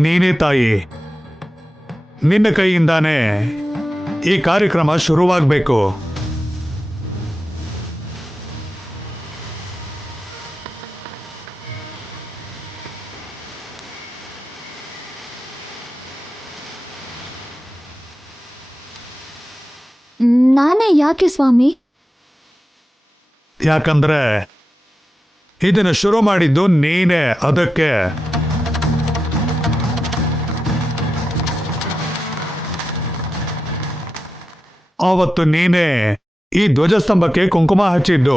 ನೀನೇ ತಾಯಿ, ನಿನ್ನ ಕೈಯಿಂದಾನೇ ಈ ಕಾರ್ಯಕ್ರಮ ಶುರುವಾಗಬೇಕು. ನಾನೇ ಯಾಕೆ ಸ್ವಾಮಿ? ಯಾಕಂದ್ರೆ ಇದನ್ನು ಶುರು ಮಾಡಿದ್ದು ನೀನೇ, ಅದಕ್ಕೆ. ಆವತ್ತು ನೀನೇ ಈ ಧ್ವಜಸ್ತಂಭಕ್ಕೆ ಕುಂಕುಮ ಹಚ್ಚಿದ್ದು.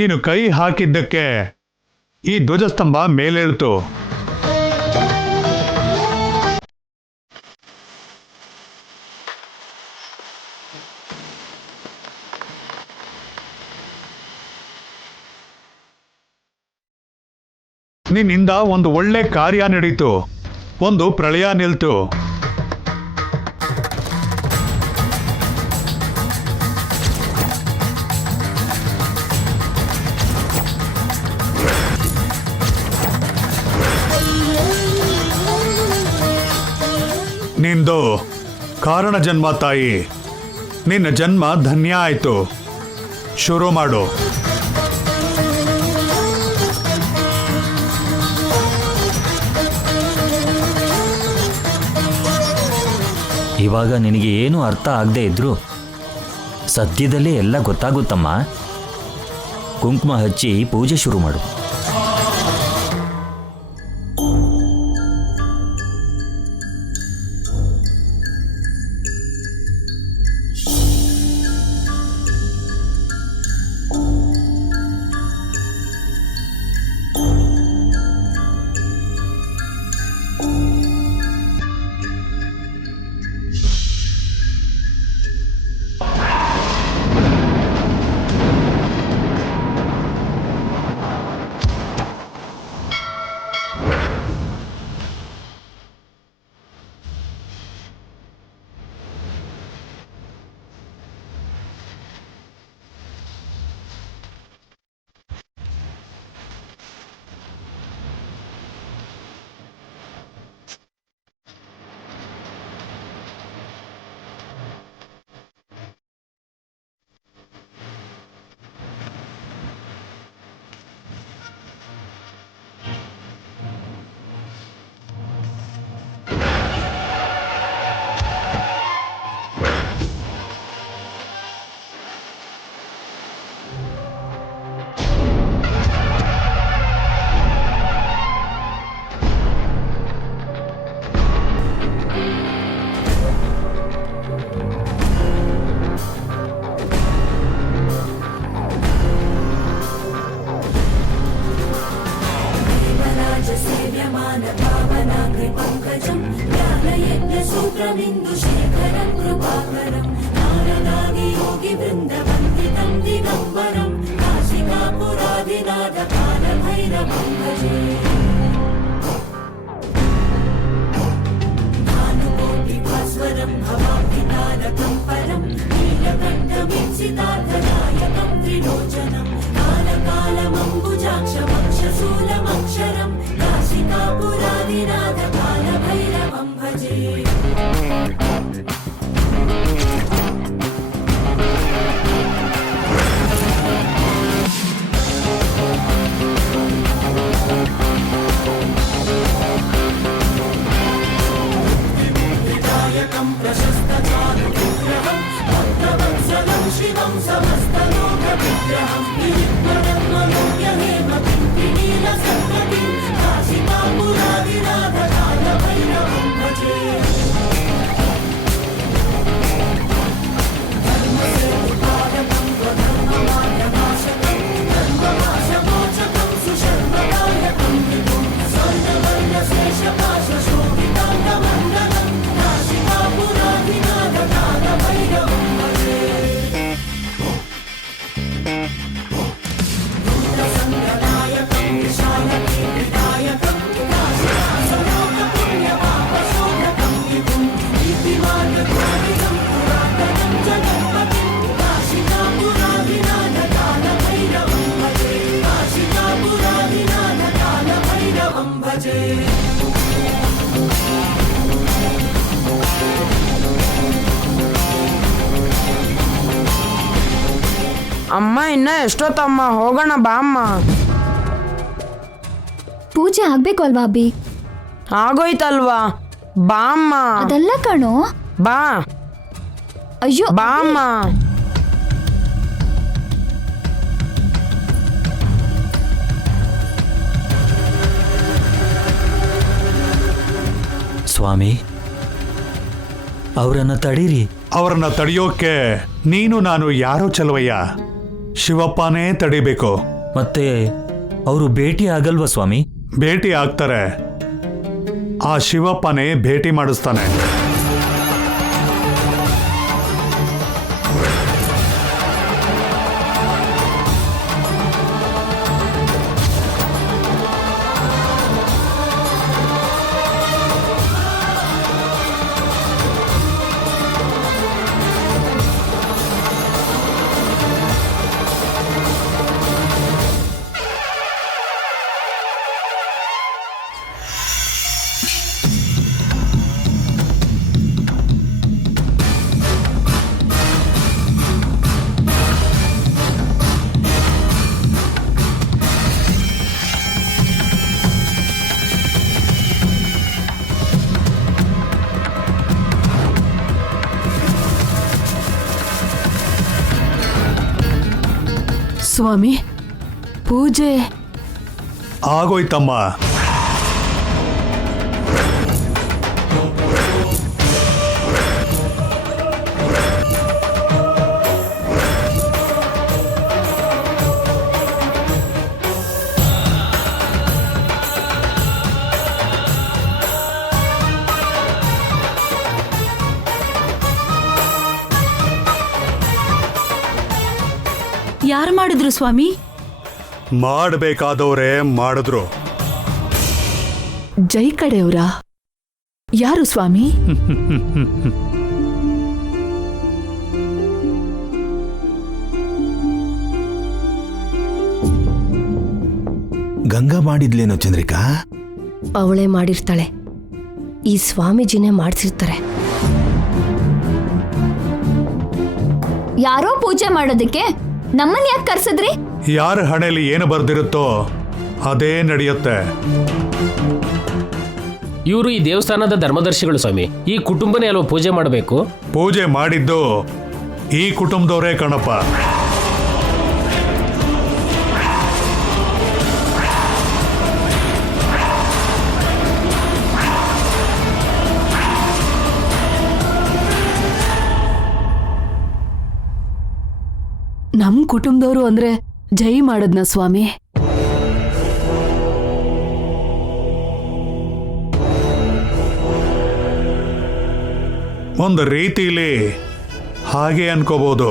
ನೀನು ಕೈ ಹಾಕಿದ್ದಕ್ಕೆ ಈ ಧ್ವಜಸ್ತಂಭ ಮೇಲೇಳ್ತು. ನಿನ್ನಿಂದ ಒಂದು ಒಳ್ಳೆ ಕಾರ್ಯ ನಡೀತು, ಒಂದು ಪ್ರಳಯ ನಿಲ್ತು. ನಿಂದು ಕಾರಣ ಜನ್ಮ ತಾಯಿ, ನಿನ್ನ ಜನ್ಮ ಧನ್ಯ ಆಯ್ತು. ಶುರು ಮಾಡು. ಇವಾಗ ನಿನಗೆ ಏನು ಅರ್ಥ ಆಗದೆ ಇದ್ರು ಸದ್ಯದಲ್ಲೇ ಎಲ್ಲ ಗೊತ್ತಾಗುತ್ತಮ್ಮ. ಕುಂಕುಮ ಹಚ್ಚಿ ಪೂಜೆ ಶುರು ಮಾಡು. ಅಮ್ಮ ಇನ್ನ ಎಷ್ಟೊತ್ತಮ್ಮ, ಹೋಗೋಣ ಬಾ ಅಮ್ಮ. ಪೂಜೆ ಆಗ್ಬೇಕು ಅಲ್ವಾ ಅಬ್ಬಿ? ಆಗೋಯ್ತಲ್ವಾ, ಬಾ ಅಮ್ಮ. ಅದೆಲ್ಲ ಕಣೋ. ಬಾ ಅಯ್ಯೋ ಬಾ ಅಮ್ಮ. ಸ್ವಾಮಿ, ಅವರನ್ನು ತಡೀರಿ. ಅವರನ್ನ ತಡೆಯೋಕೆ ನೀನು ನಾನು ಯಾರೋ ಚಲವಯ್ಯ, ಶಿವಪ್ಪನೇ ತಡಿಬೇಕು. ಮತ್ತೆ ಅವರು ಭೇಟಿ ಆಗಲ್ವಾ ಸ್ವಾಮಿ? ಭೇಟಿ ಆಗ್ತಾರೆ, ಆ ಶಿವಪ್ಪನೇ ಭೇಟಿ ಮಾಡಿಸ್ತಾನೆ. ಸ್ವಾಮಿ, ಪೂಜೆ ಆಗೋಯ್ತಮ್ಮ. ಯಾರು ಮಾಡಿದ್ರು ಸ್ವಾಮಿ? ಮಾಡಬೇಕಾದವ್ರೆ ಮಾಡಿದ್ರು. ಜೈ ಕಡೆಯವರಾ? ಯಾರು ಸ್ವಾಮಿ? ಗಂಗಾ ಮಾಡಿದ್ಲೇನೋ ಚಂದ್ರಿಕಾ? ಅವಳೇ ಮಾಡಿರ್ತಾಳೆ, ಈ ಸ್ವಾಮೀಜಿನೇ ಮಾಡಿಸಿರ್ತಾರೆ. ಯಾರೋ ಪೂಜೆ ಮಾಡೋದಕ್ಕೆ ನಮ್ಮನ್ನ ಯಾಕೆ ಕರ್ಸಿದ್ರಿ? ಯಾರ ಹಣೆಯಲ್ಲಿ ಏನು ಬರ್ದಿರುತ್ತೋ ಅದೇ ನಡೆಯುತ್ತೆ. ಇವರು ಈ ದೇವಸ್ಥಾನದ ಧರ್ಮದರ್ಶಿಗಳು ಸ್ವಾಮಿ. ಈ ಕುಟುಂಬನೇ ಅಲ್ವಾ ಪೂಜೆ ಮಾಡಬೇಕು? ಪೂಜೆ ಮಾಡಿದ್ದು ಈ ಕುಟುಂಬದವರೇ ಕಣಪ್ಪ. ನಮ್ ಕುಟುಂಬದವರು ಅಂದ್ರೆ ಜೈ ಮಾಡದ್ನ ಸ್ವಾಮಿ? ಒಂದು ರೀತಿಲಿ ಹಾಗೆ ಅನ್ಕೋಬಹುದು.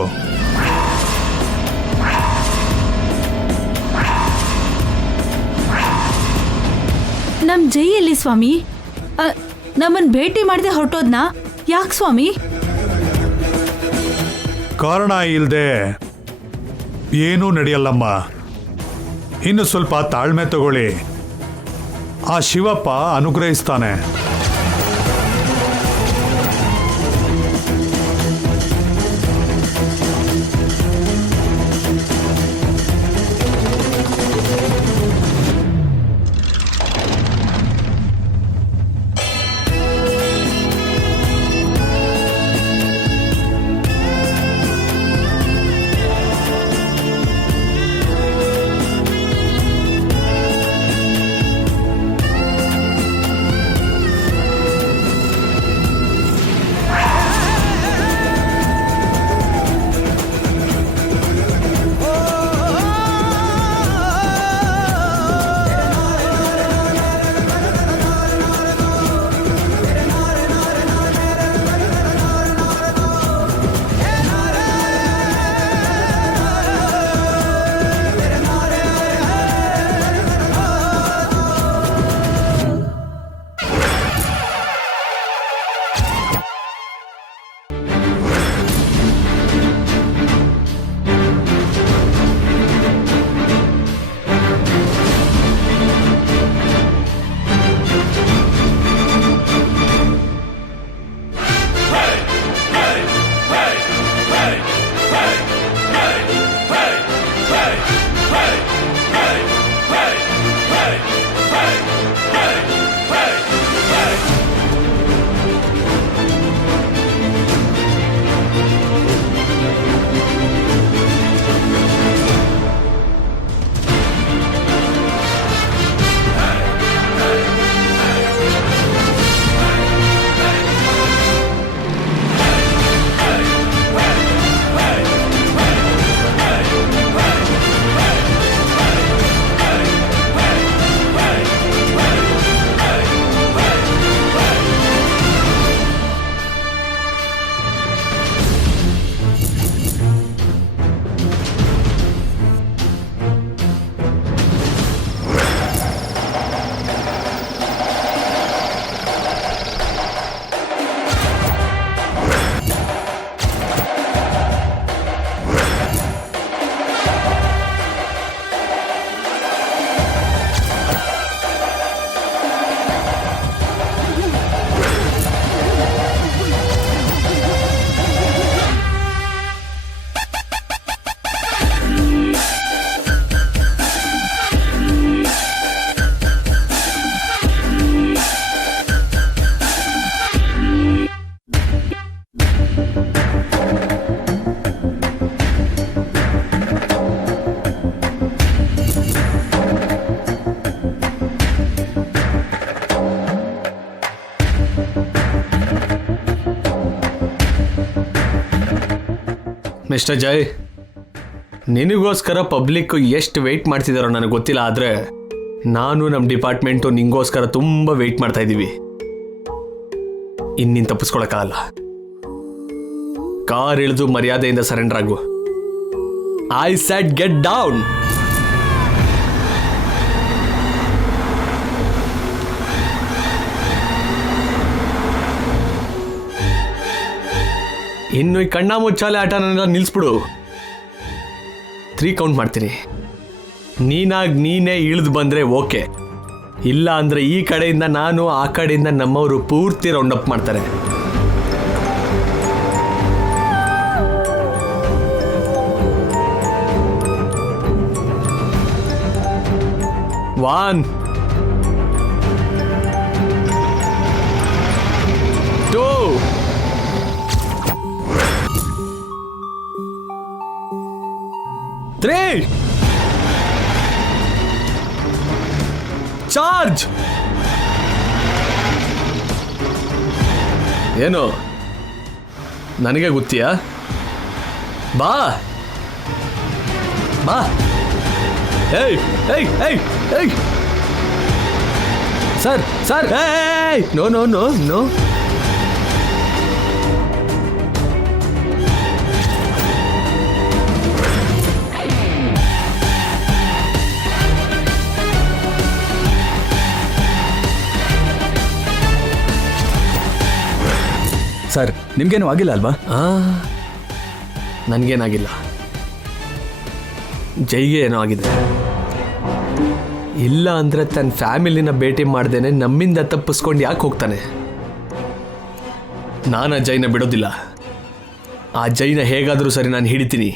ನಮ್ ಜೈ ಎಲ್ಲಿ ಸ್ವಾಮಿ? ನಮ್ಮನ್ ಭೇಟಿ ಮಾಡದೆ ಹೊರಟೋದ್ನಾ? ಯಾಕೆ ಸ್ವಾಮಿ? ಕಾರಣ ಇಲ್ಲದೆ ಏನೂ ನಡೆಯಲ್ಲಮ್ಮ. ಇನ್ನು ಸ್ವಲ್ಪ ತಾಳ್ಮೆ ತಗೊಳ್ಳಿ, ಆ ಶಿವಪ್ಪ ಅನುಗ್ರಹಿಸ್ತಾನೆ. ಮಿಸ್ಟರ್ ಜೈ, ನಿನಗೋಸ್ಕರ ಪಬ್ಲಿಕ್ ಎಷ್ಟು ವೆಯ್ಟ್ ಮಾಡ್ತಿದ್ದಾರೋ ನನಗೆ ಗೊತ್ತಿಲ್ಲ, ಆದರೆ ನಾನು ನಮ್ಮ ಡಿಪಾರ್ಟ್ಮೆಂಟು ನಿಂಗೋಸ್ಕರ ತುಂಬ ವೆಯ್ಟ್ ಮಾಡ್ತಾ ಇದ್ದೀವಿ. ಇನ್ನಿನ್ ತಪ್ಪಿಸ್ಕೊಳಕ್ಕಾಗಲ್ಲ. ಕಾರ್ ಇಳಿದು ಮರ್ಯಾದೆಯಿಂದ ಸರೆಂಡರ್ ಆಗು. I said get down. ಇನ್ನು ಈ ಕಣ್ಣ ಮುಚ್ಚಾಲೆ ಆಟನೆಲ್ಲ ನಿಲ್ಲಿಸ್ಬಿಡು. 3 ಕೌಂಟ್ ಮಾಡ್ತೀನಿ. ನೀನೇ ಇಳಿದು ಬಂದರೆ ಓಕೆ, ಇಲ್ಲ ಅಂದರೆ ಈ ಕಡೆಯಿಂದ ನಾನು, ಆ ಕಡೆಯಿಂದ ನಮ್ಮವರು ಪೂರ್ತಿ ರೌಂಡ್ ಅಪ್ ಮಾಡ್ತಾರೆ. One, 2, 3, charge. ಏನು ನನಗೆ ಗೊತ್ತೀಯಾ? ಬಾ ಬಾ. ಏಯ್ ಏಯ್ ಏಯ್ ಏಯ್ ಸರ್ ಸರ್, ಏಯ್ no no no no. Sir, ನಿಮ್ಗೇನು ಆಗಿಲ್ಲ ಅಲ್ವಾ? ನನಗೇನಾಗಿಲ್ಲ, ಜೈಗೆ ಏನೋ ಆಗಿದೆ. ಇಲ್ಲ ಅಂದರೆ ತನ್ನ ಫ್ಯಾಮಿಲಿನ ಭೇಟಿ ಮಾಡ್ದೇನೆ ನಮ್ಮಿಂದ ತಪ್ಪಿಸ್ಕೊಂಡು ಯಾಕೆ ಹೋಗ್ತಾನೆ? ನಾನು ಆ ಜೈನ ಬಿಡೋದಿಲ್ಲ. ಆ ಜೈನ ಹೇಗಾದರೂ ಸರಿ ನಾನು ಹಿಡಿತೀನಿ.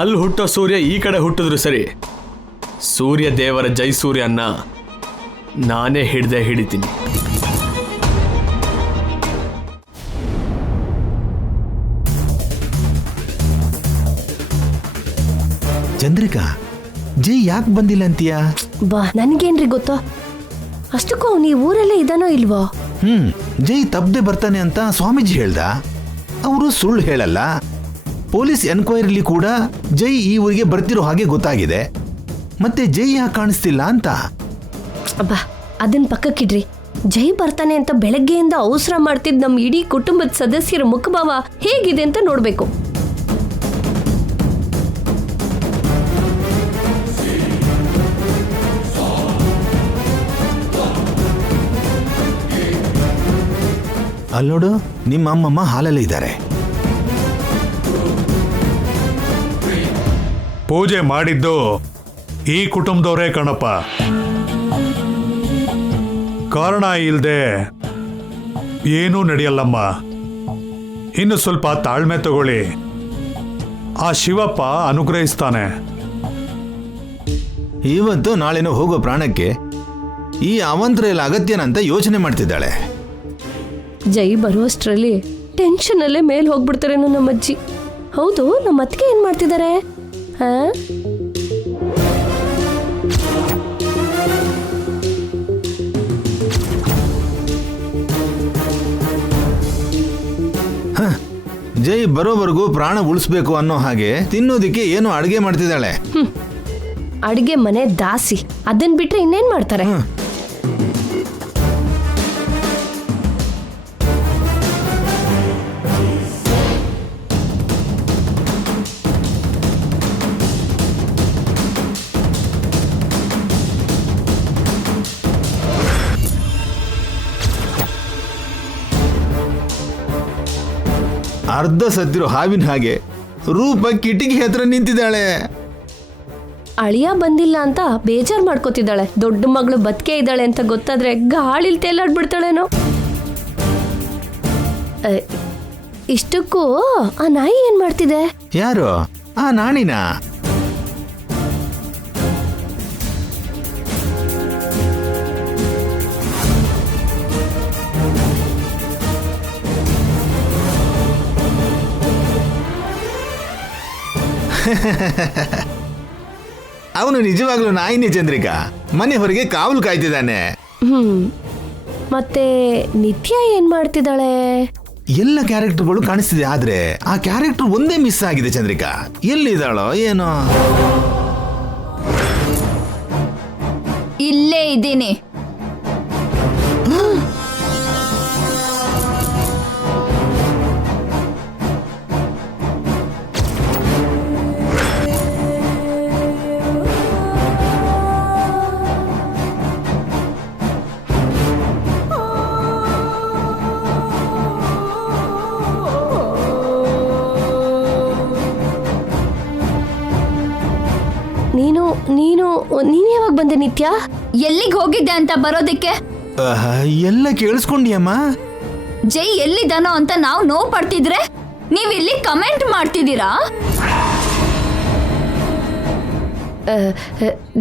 ಅಲ್ಲಿ ಹುಟ್ಟೋ ಸೂರ್ಯ ಈ ಕಡೆ ಹುಟ್ಟಿದ್ರು ಸರಿ, ಸೂರ್ಯ ದೇವರ ಜೈ ಸೂರ್ಯನ್ನ ನಾನೇ ಹಿಡಿತೀನಿ. ಚಂದ್ರಿಕಾ, ಜೈ ಯಾಕೆ ಬಂದಿಲ್ಲ ಅಂತೀಯ? ಬಾ, ನನ್ಗೇನ್ರಿ ಗೊತ್ತೋ? ಅಷ್ಟಕ್ಕೂ ಅವ್ನು ಈ ಊರಲ್ಲೇ ಇದಾನೋ ಇಲ್ವೋ? ಜೈ ತಪ್ಪದೆ ಬರ್ತಾನೆ ಅಂತ ಸ್ವಾಮೀಜಿ ಹೇಳ್ದ. ಅವರು ಸುಳ್ಳು ಹೇಳಲ್ಲ. ಪೊಲೀಸ್ ಎನ್ಕ್ವೈರಿಲಿ ಕೂಡ ಜೈ ಈ ಊರಿಗೆ ಬರ್ತಿರೋ ಹಾಗೆ ಗೊತ್ತಾಗಿದೆ. ಮತ್ತೆ ಜೈ ಯಾಕೆ ಕಾಣಿಸ್ತಿಲ್ಲ ಅಂತ. ಅಬ್ಬಾ, ಅದನ್ನ ಪಕ್ಕಕ್ಕಿಡ್ರಿ. ಜೈ ಬರ್ತಾನೆ ಅಂತ ಬೆಳಗ್ಗೆಯಿಂದ ಅವಸರ ಮಾಡ್ತಿದ್ ನಮ್ಮ ಇಡೀ ಕುಟುಂಬದ ಸದಸ್ಯರ ಮುಖಭಾವ ಹೇಗಿದೆ ಅಂತ ನೋಡ್ಬೇಕು. ಅಲ್ಲೋಡು, ನಿಮ್ಮ ಅಮ್ಮಮ್ಮ ಹಾಲಲ್ಲೇ ಇದ್ದಾರೆ. ಪೂಜೆ ಮಾಡಿದ್ದು ಈ ಕುಟುಂಬದವರೇ ಕಣಪ್ಪ. ಕಾರಣ ಇಲ್ಲದೆ ಏನೂ ನಡೆಯಲ್ಲಮ್ಮ. ಇನ್ನು ಸ್ವಲ್ಪ ತಾಳ್ಮೆ ತಗೊಳ್ಳಿ, ಆ ಶಿವಪ್ಪ ಅನುಗ್ರಹಿಸ್ತಾನೆ. ಇವತ್ತು ನಾಳೆನೋ ಹೋಗೋ ಪ್ರಾಣಕ್ಕೆ ಈ ಅವಂತರೆಲ್ಲ ಅಗತ್ಯನಂತ ಯೋಚನೆ ಮಾಡ್ತಿದ್ದಾಳೆ. ಜೈ ಬರುವಷ್ಟರಲ್ಲಿ ಟೆನ್ಷನಲ್ಲೇ ಮೇಲೆ ಹೋಗ್ಬಿಡ್ತಾರೇನೋ ನಮ್ಮಜ್ಜಿ. ಹೌದು, ನಮ್ಮ ಅತ್ತಿಗೆ ಏನ್ ಮಾಡ್ತಿದ್ದಾರೆ? ಜೈ ಬರೋವರೆಗೂ ಪ್ರಾಣ ಉಳಿಸ್ಬೇಕು ಅನ್ನೋ ಹಾಗೆ ತಿನ್ನೋದಿಕ್ಕೆ ಏನೋ ಅಡುಗೆ ಮಾಡ್ತಿದ್ದಾಳೆ. ಅಡಿಗೆ ಮನೆ ದಾಸಿ, ಅದನ್ ಬಿಟ್ರೆ ಇನ್ನೇನ್ ಮಾಡ್ತಾರೆ? ಅರ್ಧ ಸತ್ತಿರೋ ಹಾವಿನ ಹಾಗೆ ರೂಪ ಕಿಟಕಿ ಹತ್ರ ನಿಂತಿದ್ದಾಳೆ. ಅಳಿಯ ಬಂದಿಲ್ಲ ಅಂತ ಬೇಜಾರ್ ಮಾಡ್ಕೋತಿದ್ದಾಳೆ. ದೊಡ್ಡ ಮಗಳು ಬದುಕೆ ಇದ್ದಾಳೆ ಅಂತ ಗೊತ್ತಾದ್ರೆ ಗಾಳಿಲ್ ತೇಲಾಡ್ಬಿಡ್ತಾಳೇನೋ. ಇಷ್ಟಕ್ಕೂ ಆ ನಾಯಿ ಏನ್ ಮಾಡ್ತಿದೆ? ಯಾರು? ಆ ನಾಣಿನ? ಅವನು ನಿಜವಾಗ್ಲೂ ನಾಯಿನೇ ಚಂದ್ರಿಕಾ. ಮನೆ ಹೊರಗೆ ಕಾವಲು ಕಾಯ್ತಿದ್ದಾನೆ. ಮತ್ತೆ ನಿತ್ಯ ಏನ್ ಮಾಡ್ತಿದ್ದಾಳೆ? ಎಲ್ಲ ಕ್ಯಾರೆಕ್ಟರ್ಗಳು ಕಾಣಿಸ್ತಿದೆ, ಆದ್ರೆ ಆ ಕ್ಯಾರೆಕ್ಟರ್ ಒಂದೇ ಮಿಸ್ ಆಗಿದೆ ಚಂದ್ರಿಕಾ. ಎಲ್ಲಿದ್ದಾಳೋ ಏನೋ. ಇಲ್ಲೇ ಇದ್ದೀನಿ. ನೀನು ಯಾವಾಗ ಬಂದೆ ನಿತ್ಯ? ಎಲ್ಲಿಗೆ ಹೋಗಿದ್ದೆ ಅಂತ ಬರೋದಕ್ಕೆ? ಎಲ್ಲ ಕೇಳಿಸ್ಕೊಂಡಿಯಮ್ಮ? ಜೈ ಎಲ್ಲಿದ್ದಾನೋ ಅಂತ ನಾವು ನೋವು ಪಡ್ತಿದ್ರೆ ನೀವ್ ಇಲ್ಲಿ ಕಮೆಂಟ್ ಮಾಡ್ತಿದ್ದೀರಾ?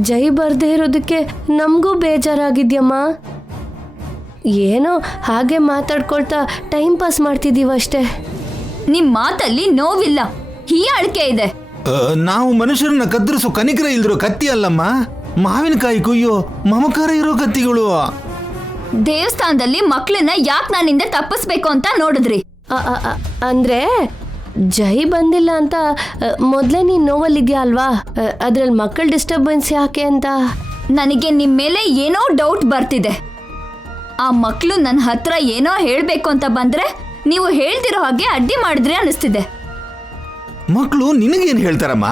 ಜೈ ಬರ್ದೇ ಇರೋದಕ್ಕೆ ನಮಗೂ ಬೇಜಾರಾಗಿದ್ಯಮ್ಮ. ಏನೋ ಹಾಗೆ ಮಾತಾಡ್ಕೊಳ್ತಾ ಟೈಮ್ ಪಾಸ್ ಮಾಡ್ತಿದ್ದೀವಷ್ಟೇ. ನಿಮ್ ಮಾತಲ್ಲಿ ನೋವಿಲ್ಲ, ಹೀಯಾಳಿಕೆ ಇದೆ. ನಾವು ಮನುಷ್ಯರನ್ನ ಕತ್ತರಿಸೋ ಕನಿಕರ ಇಲ್ದಿರೋ ಕತ್ತಿ ಅಲ್ಲಮ್ಮ, ಮಾವಿನಕಾಯಿ ಕುಯ್ಯೋ ಮಮಕಾರ ಇರೋ ಕತ್ತಿಗಳು. ದೇವಸ್ಥಾನದಲ್ಲಿ ಮಕ್ಳನ್ನ ಯಾಕೆ ನನ್ನಿಂದ ತಪ್ಪಿಸ್ಬೇಕು ಅಂತ ನೋಡಿದ್ರಿ? ಅಂದ್ರೆ ಜೈ ಬಂದಿಲ್ಲ ಅಂತ ಮೊದಲೇ ನೀನ್ ನೋವಲ್ಲಿದ್ಯಾ ಅಲ್ವಾ? ಅದ್ರಲ್ಲಿ ಮಕ್ಕಳ ಡಿಸ್ಟರ್ಬೆನ್ಸ್ ಯಾಕೆ ಅಂತ ನನಗೆ ನಿಮ್ ಮೇಲೆ ಏನೋ ಡೌಟ್ ಬರ್ತಿದೆ. ಆ ಮಕ್ಳು ನನ್ನ ಹತ್ರ ಏನೋ ಹೇಳ್ಬೇಕು ಅಂತ ಬಂದ್ರೆ ನೀವು ಹೇಳ್ತಿರೋ ಹಾಗೆ ಅಡ್ಡಿ ಮಾಡಿದ್ರಿ ಅನಿಸ್ತಿದೆ. ಮಕ್ಕಳು ನಿನಗೇನು ಹೇಳ್ತಾರಮ್ಮ?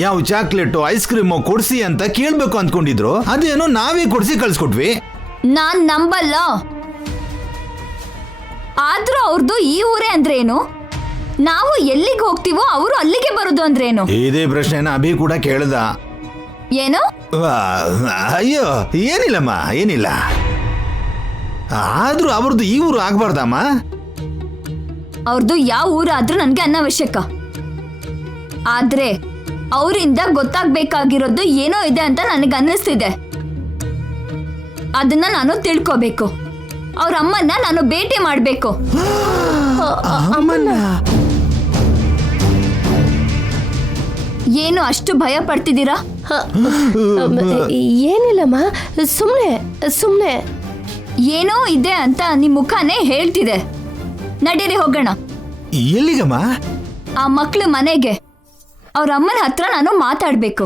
ಯಾವ ಚಾಕ್ಲೇಟು ಐಸ್ ಕ್ರೀಮು ಕೊಡ್ಸಿ ಅಂತ ಕೇಳ್ಬೇಕು ಅಂದ್ಕೊಂಡಿದ್ರು, ಅದೇನೋ ನಾವೇ ಕೊಡ್ಸಿ ಕಳ್ಸ್ಕೊಟ್ವಿ. ನಾನ್ ನಂಬಲ್ಲ. ಆದ್ರೂ ಅವ್ರದ್ದು ಈ ಊರೇ ಅಂದ್ರೇನು? ನಾವು ಎಲ್ಲಿಗೆ ಹೋಗ್ತೀವೋ ಅವರು ಅಲ್ಲಿಗೆ ಬರೋದು ಅಂದ್ರೇನು? ಇದೇ ಪ್ರಶ್ನೆನ ಅಭಿ ಕೂಡ ಕೇಳ್ದ. ಏನು? ಅಯ್ಯೋ ಏನಿಲ್ಲಮ್ಮ, ಏನಿಲ್ಲ. ಆದ್ರೂ ಅವ್ರದ್ದು ಈ ಊರು ಆಗ್ಬಾರ್ದಮ್ಮ. ಅವ್ರದ್ದು ಯಾವ ಊರಾದ್ರೂ ನನ್ಗೆ ಅನಾವಶ್ಯಕ. ಆದ್ರೆ ಅವರಿಂದ ಗೊತ್ತಾಗ್ಬೇಕಾಗಿರೋದು ಏನೋ ಇದೆ ಅಂತ ನನಗೆ ಅನ್ನಿಸ್ತಿದೆ. ಅದನ್ನ ನಾನು ತಿಳ್ಕೋಬೇಕು. ಅವ್ರ ಅಮ್ಮನ್ನ ನಾನು ಭೇಟಿ ಮಾಡ್ಬೇಕು. ಅಮ್ಮನ್ನ? ಏನು ಅಷ್ಟು ಭಯ ಪಡ್ತಿದ್ದೀರಾ? ಏನಿಲ್ಲಮ್ಮ, ಸುಮ್ನೆ ಏನೋ ಇದೆ ಅಂತ ನಿಮ್ ಮುಖನೇ ಹೇಳ್ತಿದೆ. ನಡೀರಿ ಹೋಗೋಣ. ಎಲ್ಲಿಗಮ್ಮ? ಆ ಮಕ್ಳು ಮನೆಗೆ. ಅವ್ರ ಅಮ್ಮನ ಹತ್ರ ನಾನು ಮಾತಾಡ್ಬೇಕು.